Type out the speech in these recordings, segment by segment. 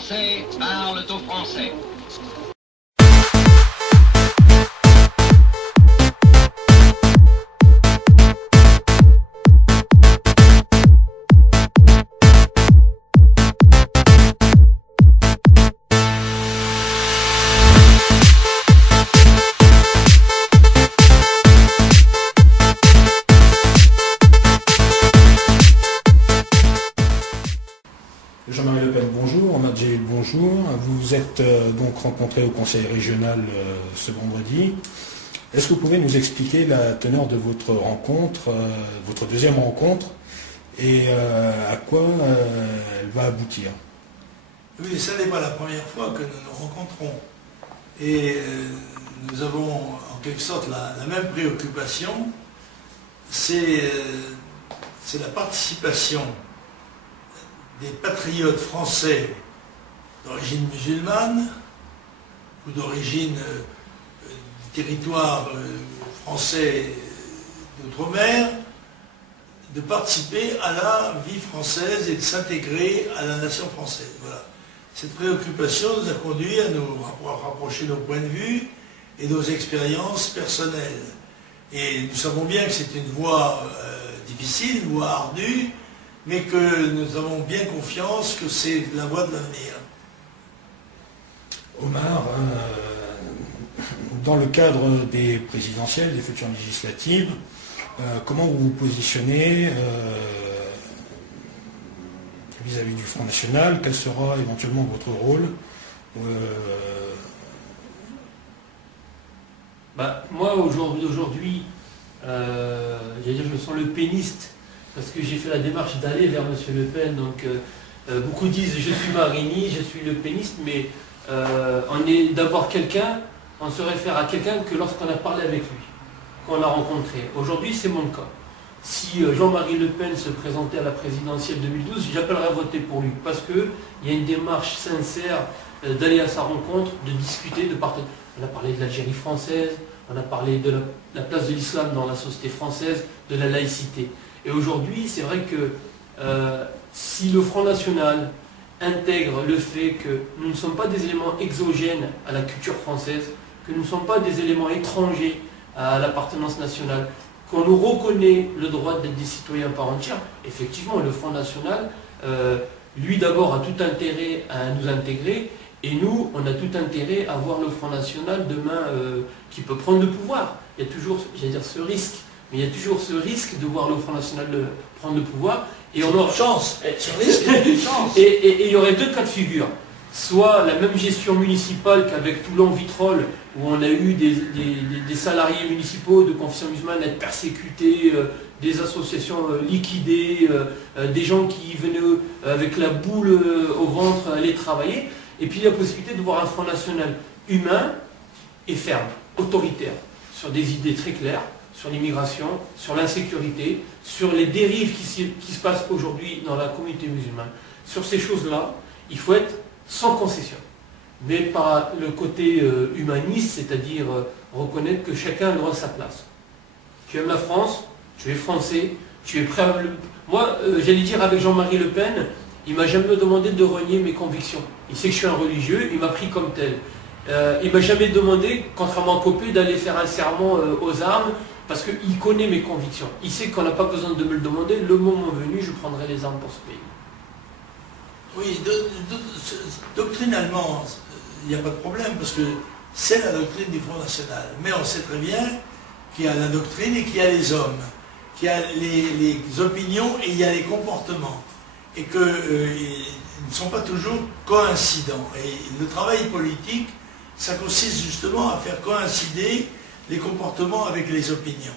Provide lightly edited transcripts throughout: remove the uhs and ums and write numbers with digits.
Français parlent aux Français. Jean-Marie Le Pen, bonjour. Omar Djalil, bonjour. Vous êtes donc rencontré au Conseil régional ce vendredi. Est-ce que vous pouvez nous expliquer la teneur de votre rencontre, votre deuxième rencontre, et à quoi elle va aboutir? Oui, ça n'est pas la première fois que nous nous rencontrons. Et nous avons en quelque sorte la même préoccupation, c'est la participation des patriotes français d'origine musulmane ou d'origine du territoire français d'outre-mer, de participer à la vie française et de s'intégrer à la nation française. Voilà. Cette préoccupation nous a conduit à nous rapprocher nos points de vue et nos expériences personnelles. Et nous savons bien que c'est une voie difficile, une voie ardue, mais que nous avons bien confiance que c'est la voie de l'avenir. Omar, dans le cadre des présidentielles, des futures législatives, comment vous vous positionnez vis-à-vis du Front National? Quel sera éventuellement votre rôle? Moi, aujourd'hui, je me sens le péniste, parce que j'ai fait la démarche d'aller vers M. Le Pen. Donc, beaucoup disent je suis Marini, je suis le péniste, mais on est d'abord quelqu'un, on se réfère à quelqu'un que lorsqu'on a parlé avec lui, qu'on l'a rencontré. Aujourd'hui, c'est mon cas. Si Jean-Marie Le Pen se présentait à la présidentielle 2012, j'appellerais à voter pour lui, parce qu'il y a une démarche sincère d'aller à sa rencontre, de discuter, de partager. On a parlé de l'Algérie française, on a parlé de la place de l'islam dans la société française, de la laïcité. Et aujourd'hui, c'est vrai que si le Front National intègre le fait que nous ne sommes pas des éléments exogènes à la culture française, que nous ne sommes pas des éléments étrangers à l'appartenance nationale, qu'on nous reconnaît le droit d'être des citoyens par entière, effectivement, le Front National, lui d'abord a tout intérêt à nous intégrer, et nous, on a tout intérêt à voir le Front National demain qui peut prendre le pouvoir. Il y a toujours, j'allais dire, ce risque. Mais il y a toujours ce risque de voir le Front National prendre le pouvoir. Et on aura chance. Ce risque, chance. Et il y aurait deux cas de figure. Soit la même gestion municipale qu'avec Toulon-Vitrolles, où on a eu des salariés municipaux de confession musulmane être persécutés, des associations liquidées, des gens qui venaient avec la boule au ventre aller travailler. Et puis la possibilité de voir un Front National humain et ferme, autoritaire, sur des idées très claires, sur l'immigration, sur l'insécurité, sur les dérives qui se passent aujourd'hui dans la communauté musulmane. Sur ces choses-là, il faut être sans concession. Mais par le côté humaniste, c'est-à-dire reconnaître que chacun a le droit à sa place. Tu aimes la France, tu es français, tu es prêt à... Moi, j'allais dire avec Jean-Marie Le Pen, il ne m'a jamais demandé de renier mes convictions. Il sait que je suis un religieux, il m'a pris comme tel. Il ne m'a jamais demandé, contrairement à Copé, d'aller faire un serment aux armes, parce qu'il connaît mes convictions. Il sait qu'on n'a pas besoin de me le demander. Le moment venu, je prendrai les armes pour ce pays. Oui, doctrinalement, il n'y a pas de problème, parce que c'est la doctrine du Front National. Mais on sait très bien qu'il y a la doctrine et qu'il y a les hommes, qu'il y a les opinions et il y a les comportements. Et qu'ils ne sont pas toujours coïncidents. Et le travail politique, ça consiste justement à faire coïncider les comportements avec les opinions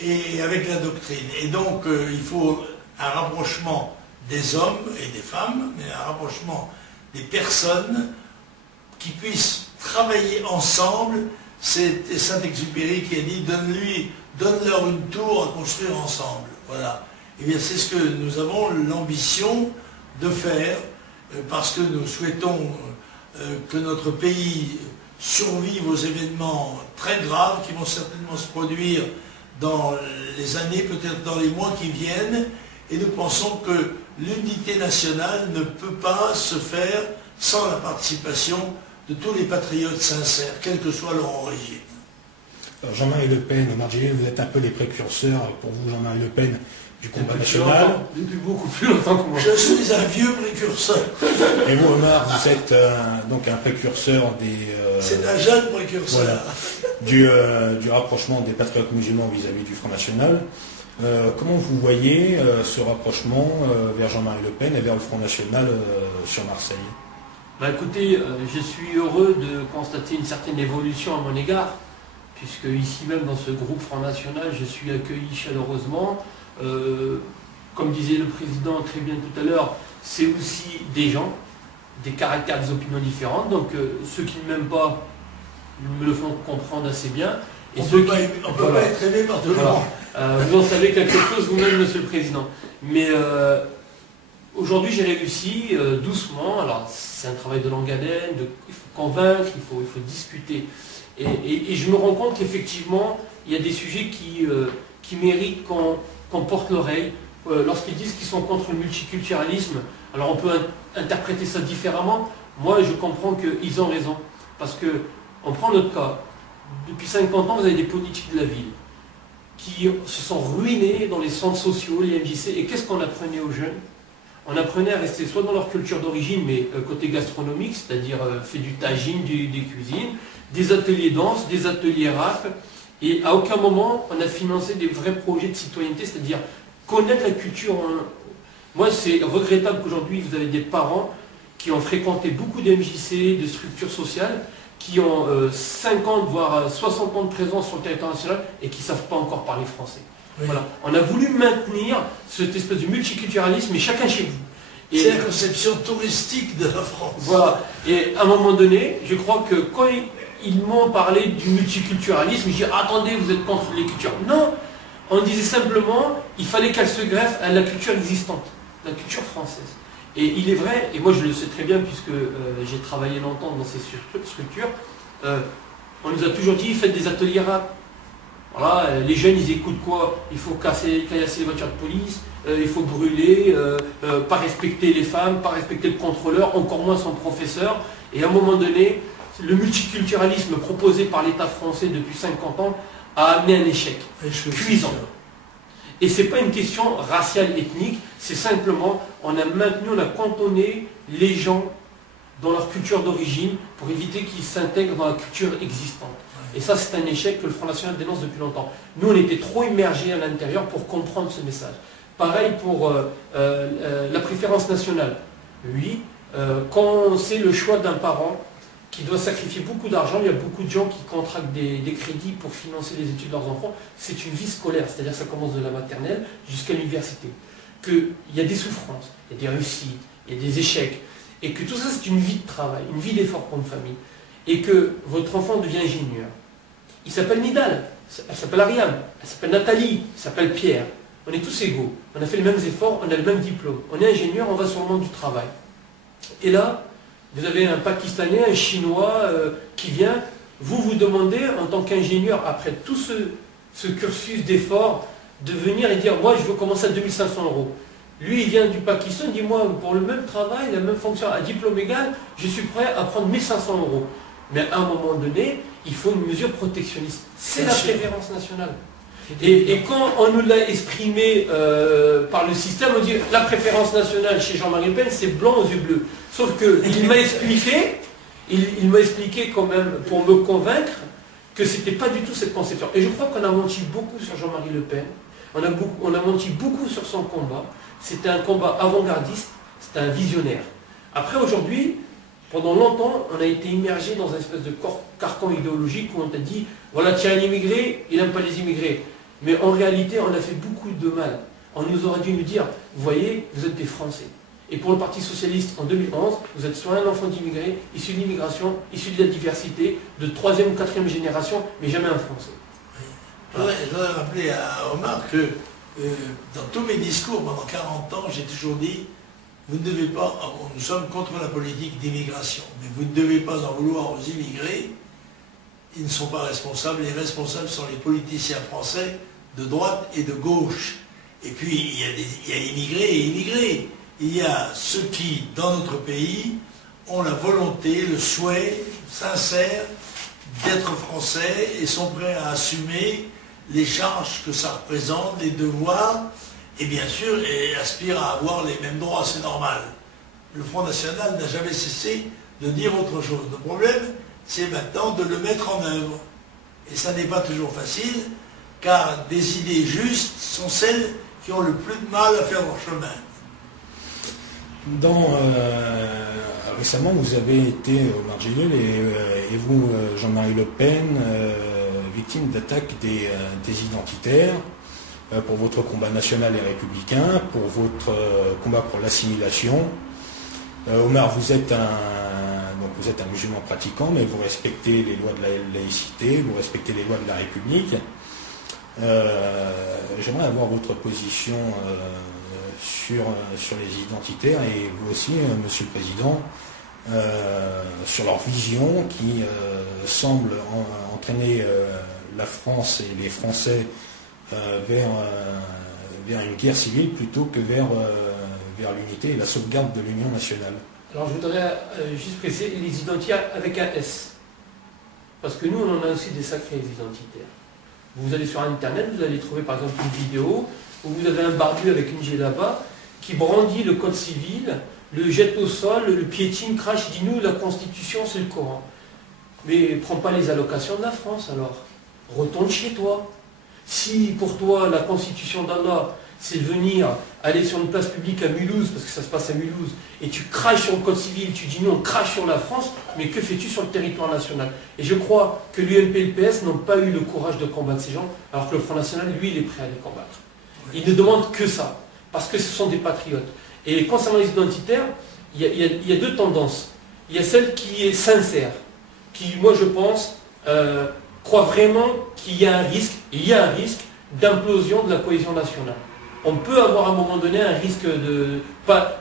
et avec la doctrine. Et donc, il faut un rapprochement des hommes et des femmes, mais un rapprochement des personnes qui puissent travailler ensemble. C'est Saint-Exupéry qui a dit « donne-leur une tour à construire ensemble ». Voilà. Eh bien, c'est ce que nous avons l'ambition de faire, parce que nous souhaitons que notre pays survive aux événements très graves qui vont certainement se produire dans les années, peut-être dans les mois qui viennent, et nous pensons que l'unité nationale ne peut pas se faire sans la participation de tous les patriotes sincères, quelle que soit leur origine. Jean-Marie Le Pen, Omar Djalil, vous êtes un peu les précurseurs, pour vous, Jean-Marie Le Pen, du combat national. Depuis beaucoup plus longtemps que moi. Je suis un vieux précurseur. Et vous, Omar, vous êtes donc un précurseur des... C'est un jeune précurseur. Voilà, du rapprochement des patriotes musulmans vis-à-vis du Front National. Comment vous voyez ce rapprochement vers Jean-Marie Le Pen et vers le Front National sur Marseille? Bah écoutez, je suis heureux de constater une certaine évolution à mon égard, puisque ici même dans ce groupe Front National, je suis accueilli chaleureusement. Comme disait le président très bien tout à l'heure, c'est aussi des gens, des caractères, des opinions différentes. Donc ceux qui ne m'aiment pas me le font comprendre assez bien. Et on ne peut pas être aimé par tout le monde. Vous en savez quelque chose vous-même, monsieur le président. Mais aujourd'hui, j'ai réussi doucement. Alors, c'est un travail de longue haleine, il faut convaincre, il faut discuter. Et je me rends compte qu'effectivement, il y a des sujets qui méritent qu'on porte l'oreille. Lorsqu'ils disent qu'ils sont contre le multiculturalisme, alors on peut interpréter ça différemment. Moi, je comprends qu'ils ont raison. Parce que, on prend notre cas. Depuis 50 ans, vous avez des politiques de la ville qui se sont ruinés dans les centres sociaux, les MJC. Et qu'est-ce qu'on apprenait aux jeunes? On apprenait à rester soit dans leur culture d'origine, mais côté gastronomique, c'est-à-dire fait du tagine, des cuisines, des ateliers danse, des ateliers rap. Et à aucun moment, on a financé des vrais projets de citoyenneté, c'est-à-dire connaître la culture. Moi, c'est regrettable qu'aujourd'hui, vous avez des parents qui ont fréquenté beaucoup de MJC, de structures sociales, qui ont 50 voire 60 ans de présence sur le territoire national et qui ne savent pas encore parler français. Oui. Voilà. On a voulu maintenir cette espèce de multiculturalisme, mais chacun chez vous. C'est la conception touristique de la France. Voilà. Et à un moment donné, je crois que quand ils m'ont parlé du multiculturalisme, je dis attendez, vous êtes contre les cultures. Non, on disait simplement il fallait qu'elle se greffe à la culture existante, la culture française. Et il est vrai, et moi je le sais très bien puisque j'ai travaillé longtemps dans ces structures, on nous a toujours dit faites des ateliers rap. Voilà, les jeunes ils écoutent quoi? Il faut casser les voitures de police, il faut brûler, pas respecter les femmes, pas respecter le contrôleur, encore moins son professeur. Et à un moment donné, le multiculturalisme proposé par l'État français depuis 50 ans a amené un échec cuisant. Et ce n'est pas une question raciale, ethnique, c'est simplement, on a cantonné les gens dans leur culture d'origine pour éviter qu'ils s'intègrent dans la culture existante. Et ça, c'est un échec que le Front National dénonce depuis longtemps. Nous, on était trop immergés à l'intérieur pour comprendre ce message. Pareil pour la préférence nationale. Oui, quand c'est le choix d'un parent qui doit sacrifier beaucoup d'argent, il y a beaucoup de gens qui contractent des crédits pour financer les études de leurs enfants. C'est une vie scolaire, c'est-à-dire que ça commence de la maternelle jusqu'à l'université. Qu'il y a des souffrances, il y a des réussites, il y a des échecs, et que tout ça c'est une vie de travail, une vie d'effort pour une famille. Et que votre enfant devient ingénieur. Il s'appelle Nidal, elle s'appelle Ariam, elle s'appelle Nathalie, elle s'appelle Pierre. On est tous égaux, on a fait les mêmes efforts, on a le même diplôme. On est ingénieur, on va sur le monde du travail. Et là, vous avez un Pakistanais, un Chinois qui vient, vous demandez en tant qu'ingénieur, après tout ce cursus d'effort, de venir et dire, moi je veux commencer à 2500 €. Lui, il vient du Pakistan, il dit, moi, pour le même travail, la même fonction, à diplôme égal, je suis prêt à prendre 1500 €. Mais à un moment donné, il faut une mesure protectionniste. C'est la préférence nationale. Et quand on nous l'a exprimé par le système, on dit la préférence nationale chez Jean-Marie Le Pen, c'est blanc aux yeux bleus. Sauf qu'il m'a expliqué, il m'a expliqué quand même pour me convaincre que ce n'était pas du tout cette conception. Et je crois qu'on a menti beaucoup sur Jean-Marie Le Pen, on a menti beaucoup sur son combat. C'était un combat avant-gardiste, c'était un visionnaire. Après aujourd'hui, pendant longtemps, on a été immergé dans une espèce de carcan idéologique où on t'a dit, voilà, tiens, un immigré, il n'aime pas les immigrés. Mais en réalité, on a fait beaucoup de mal. On nous aurait dû nous dire, vous voyez, vous êtes des Français. Et pour le Parti Socialiste, en 2011, vous êtes soit un enfant d'immigré, issu de l'immigration, issu de la diversité, de 3e ou 4e génération, mais jamais un Français. Oui. Je voudrais rappeler à Omar que dans tous mes discours pendant 40 ans, j'ai toujours dit, vous ne devez pas, nous sommes contre la politique d'immigration, mais vous ne devez pas en vouloir aux immigrés. Ils ne sont pas responsables, les responsables sont les politiciens français de droite et de gauche. Et puis il y a immigrés et immigrés. Il y a ceux qui, dans notre pays, ont la volonté, le souhait sincère d'être français et sont prêts à assumer les charges que ça représente, les devoirs, et bien sûr, et aspirent à avoir les mêmes droits, c'est normal. Le Front National n'a jamais cessé de dire autre chose. Le problème, c'est maintenant de le mettre en œuvre. Et ça n'est pas toujours facile, car des idées justes sont celles qui ont le plus de mal à faire leur chemin. Récemment, vous avez été, Omar Djeylel, et vous, Jean-Marie Le Pen, victime d'attaques des identitaires pour votre combat national et républicain, pour votre combat pour l'assimilation. Omar, vous êtes un musulman pratiquant, mais vous respectez les lois de la laïcité, vous respectez les lois de la République. J'aimerais avoir votre position sur les identitaires et vous aussi, Monsieur le Président, sur leur vision qui semble entraîner la France et les Français vers une guerre civile plutôt que vers l'unité et la sauvegarde de l'union nationale. Alors je voudrais juste préciser les identitaires avec un S. Parce que nous, on en a aussi des sacrés identitaires. Vous allez sur Internet, vous allez trouver par exemple une vidéo où vous avez un barbu avec une djellaba qui brandit le code civil, le jette au sol, le piétine, crache, dit nous, la Constitution, c'est le Coran. Mais prends pas les allocations de la France alors. Retourne chez toi. Si pour toi, la Constitution d'Allah, c'est de venir aller sur une place publique à Mulhouse, parce que ça se passe à Mulhouse, et tu craches sur le code civil, tu dis non, on crache sur la France, mais que fais-tu sur le territoire national? Et je crois que l'UMP et le PS n'ont pas eu le courage de combattre ces gens, alors que le Front National, lui, il est prêt à les combattre. Il ne demande que ça, parce que ce sont des patriotes. Et concernant les identitaires, il y a deux tendances. Il y a celle qui est sincère, qui, moi je pense, croit vraiment qu'il y a un risque, et il y a un risque d'implosion de la cohésion nationale. On peut avoir à un moment donné un risque de,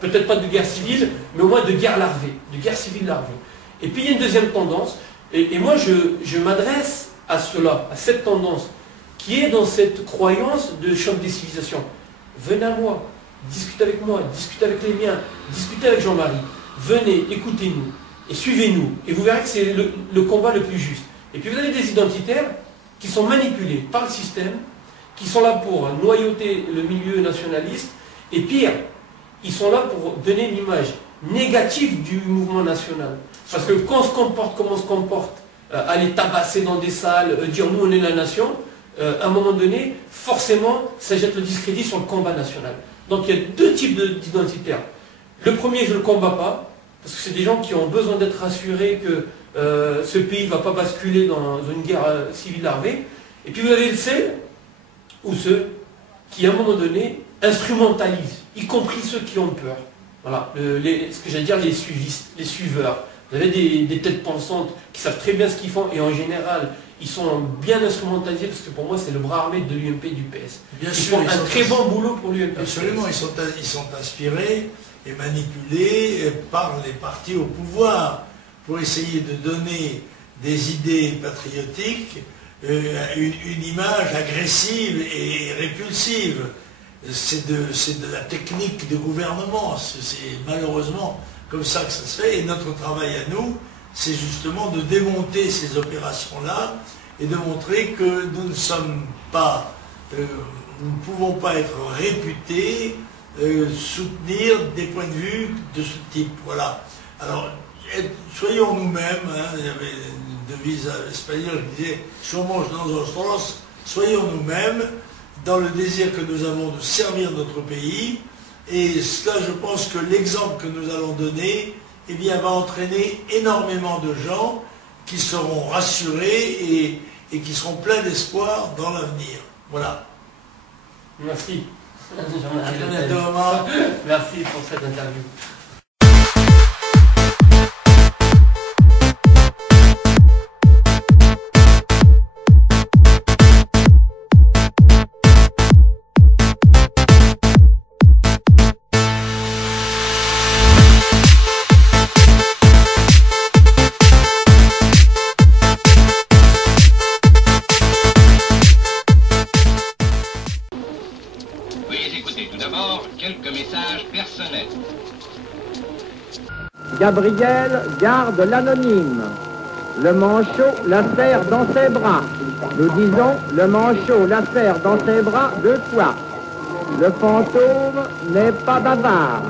peut-être pas de guerre civile, mais au moins de guerre larvée, de guerre civile larvée. Et puis il y a une deuxième tendance, et moi je m'adresse à cela, à cette tendance, qui est dans cette croyance de choc des civilisations. Venez à moi, discutez avec moi, discutez avec les miens, discutez avec Jean-Marie, venez, écoutez-nous, et suivez-nous, et vous verrez que c'est le combat le plus juste. Et puis vous avez des identitaires qui sont manipulés par le système, qui sont là pour noyauter le milieu nationaliste, et pire, ils sont là pour donner une image négative du mouvement national. Parce que quand on se comporte comme on se comporte, aller tabasser dans des salles, dire nous on est la nation, à un moment donné, forcément, ça jette le discrédit sur le combat national. Donc il y a deux types d'identitaires. Le premier, je ne le combats pas, parce que c'est des gens qui ont besoin d'être rassurés que ce pays ne va pas basculer dans une guerre civile larvée. Et puis vous avez celles ou ceux qui, à un moment donné, instrumentalisent, y compris ceux qui ont peur. Voilà, ce que j'allais dire, les suivistes, les suiveurs. Vous avez des têtes pensantes qui savent très bien ce qu'ils font, et en général, ils sont bien instrumentalisés, parce que pour moi, c'est le bras armé de l'UMP et du PS. Bien sûr, font un très bon boulot pour l'UMP. Absolument, ils sont inspirés et manipulés par les partis au pouvoir pour essayer de donner des idées patriotiques, une image agressive et répulsive. C'est de la technique de gouvernement, c'est malheureusement comme ça que ça se fait, et notre travail à nous, c'est justement de démonter ces opérations-là et de montrer que nous ne sommes pas, nous ne pouvons pas être réputés soutenir des points de vue de ce type. Voilà. Alors, soyons nous-mêmes, hein, il y avait une devise espagnole qui disait « Somos nosotros », soyons nous-mêmes, dans le désir que nous avons de servir notre pays, et cela, je pense que l'exemple que nous allons donner, eh bien, va entraîner énormément de gens qui seront rassurés et qui seront pleins d'espoir dans l'avenir. Voilà. Merci. Merci pour cette interview. Veuillez écouter tout d'abord quelques messages personnels. Gabriel garde l'anonyme. Le manchot la serre dans ses bras. Nous disons, le manchot la serre dans ses bras 2 fois. Le fantôme n'est pas bavard.